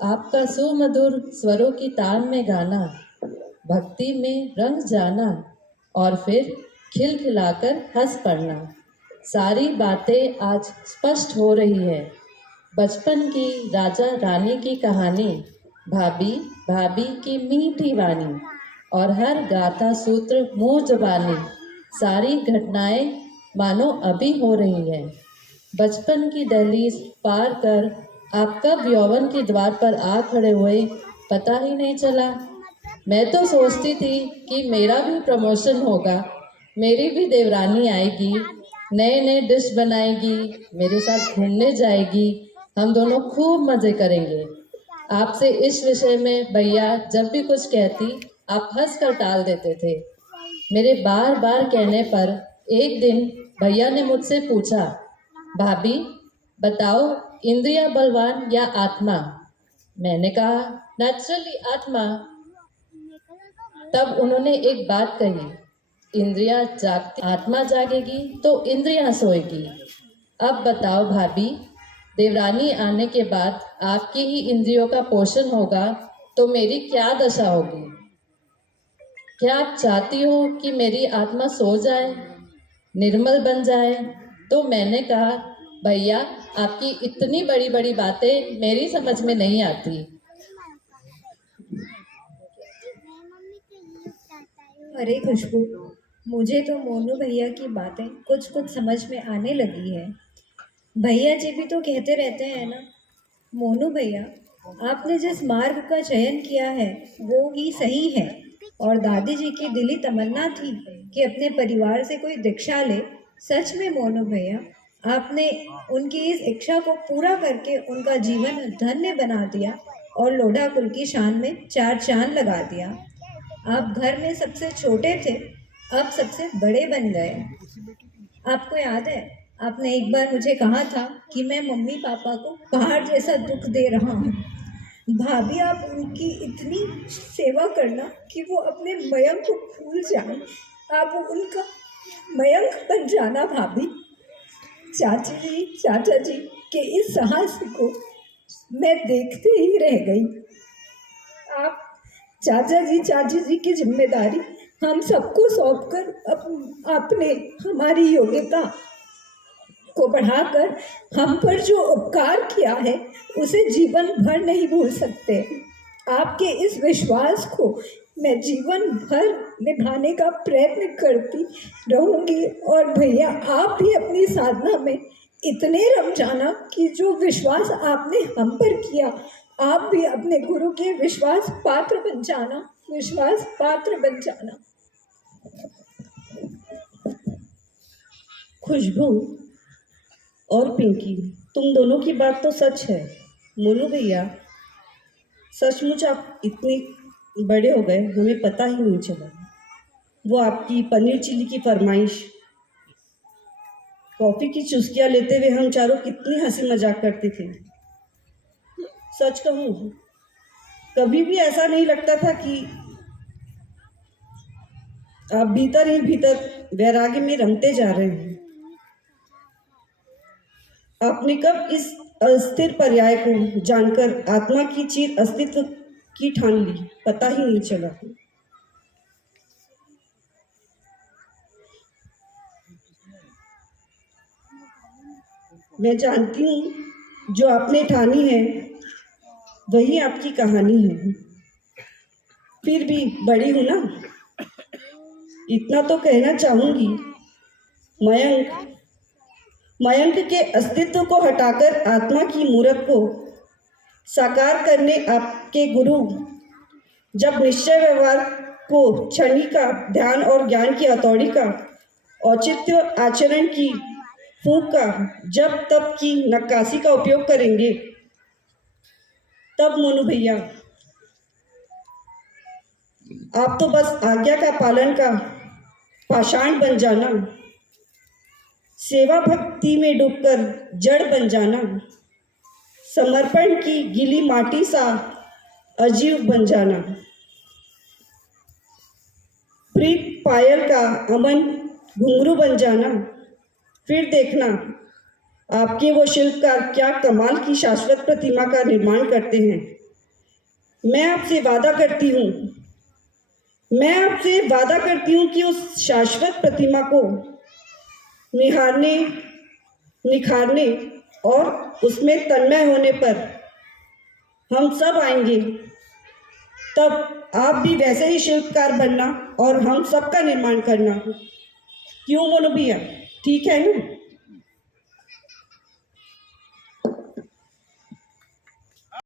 आपका सुमधुर स्वरों की तान में गाना, भक्ति में रंग जाना और फिर खिलखिलाकर हंस पड़ना, सारी बातें आज स्पष्ट हो रही है। बचपन की राजा रानी की कहानी, भाभी भाभी की मीठी वाणी और हर गाथा सूत्र मुंह जबानी, सारी घटनाएं मानो अभी हो रही है। बचपन की दहलीज पार कर आप कब यौवन के द्वार पर आ खड़े हुए, पता ही नहीं चला। मैं तो सोचती थी कि मेरा भी प्रमोशन होगा, मेरी भी देवरानी आएगी, नए नए डिश बनाएगी, मेरे साथ घूमने जाएगी, हम दोनों खूब मजे करेंगे। आपसे इस विषय में भैया जब भी कुछ कहती आप हंस कर टाल देते थे। मेरे बार बार कहने पर एक दिन भैया ने मुझसे पूछा, भाभी बताओ, इंद्रिया बलवान या आत्मा? मैंने कहा नेचुरली आत्मा। तब उन्होंने एक बात कही, इंद्रिया जागती आत्मा जागेगी तो इंद्रियां सोएगी। अब बताओ भाभी, देवरानी आने के बाद आपकी ही इंद्रियों का पोषण होगा तो मेरी क्या दशा होगी? क्या आप चाहती हो कि मेरी आत्मा सो जाए, निर्मल बन जाए? तो मैंने कहा, भैया आपकी इतनी बड़ी बड़ी बातें मेरी समझ में नहीं आती। अरे खुशबू, मुझे तो मोनू भैया की बातें कुछ कुछ समझ में आने लगी है। भैया जी भी तो कहते रहते हैं ना, मोनू भैया आपने जिस मार्ग का चयन किया है वो ही सही है। और दादी जी की दिली तमन्ना थी कि अपने परिवार से कोई दीक्षा ले। सच में मोनू भैया, आपने उनकी इस इच्छा को पूरा करके उनका जीवन धन्य बना दिया और लोढ़ा कुल की शान में चार चांद लगा दिया। आप घर में सबसे छोटे थे, अब सबसे बड़े बन गए। आपको याद है, आपने एक बार मुझे कहा था कि मैं मम्मी पापा को पहाड़ जैसा दुख दे रहा हूँ। भाभी आप उनकी इतनी सेवा करना कि वो अपने मयंक को भूल जाए। आप उनका मयंक बन जाना भाभी। चाची जी चाचा जी के इस साहस को मैं देखते ही रह गई। आप चाचा जी चाची जी की जिम्मेदारी हम सबको सौंपकर आपने हमारी योग्यता को बढ़ाकर हम पर जो उपकार किया है उसे जीवन भर नहीं भूल सकते। आपके इस विश्वास को मैं जीवन भर निभाने का प्रयत्न करती रहूंगी। और भैया आप भी अपनी साधना में इतने रम जाना कि जो विश्वास आपने हम पर किया, आप भी अपने गुरु के विश्वास पात्र बन जाना, विश्वास पात्र बन जाना। खुशबू और पिंकी, तुम दोनों की बात तो सच है। मोनू भैया, सचमुच आप इतने बड़े हो गए, हमें पता ही नहीं चला। वो आपकी पनीर चिल्ली की फरमाइश, कॉफ़ी की चुस्कियाँ लेते हुए हम चारों कितनी हंसी मजाक करते थे। सच कहूँ, कभी भी ऐसा नहीं लगता था कि आप भीतर ही भीतर वैराग्य में रमते जा रहे हैं। आपने कब इस अस्थिर पर्याय को जानकर आत्मा की चिर अस्तित्व की ठान ली, पता ही नहीं चला। मैं जानती हूँ जो आपने ठानी है वही आपकी कहानी है। फिर भी बड़ी हूँ ना, इतना तो कहना चाहूंगी, मयंक के अस्तित्व को हटाकर आत्मा की मूर्त को साकार करने आपके गुरु जब निश्चय व्यवहार को क्षणी का ध्यान और ज्ञान की हथौड़ी का औचित्य आचरण की फूंक का जब तब की नक्काशी का उपयोग करेंगे, तब मोनू भैया आप तो बस आज्ञा का पालन का पाषाण बन जाना, सेवा भक्ति में डूबकर जड़ बन जाना, समर्पण की गीली माटी सा अजीव बन जाना, प्रीत पायल का अमन घुंघरू बन जाना। फिर देखना आपके वो शिल्पकार क्या कमाल की शाश्वत प्रतिमा का निर्माण करते हैं। मैं आपसे वादा करती हूँ कि उस शाश्वत प्रतिमा को निखारने और उसमें तन्मय होने पर हम सब आएंगे। तब आप भी वैसे ही शिल्पकार बनना और हम सबका निर्माण करना। क्यों मोनू भैया, ठीक है ना?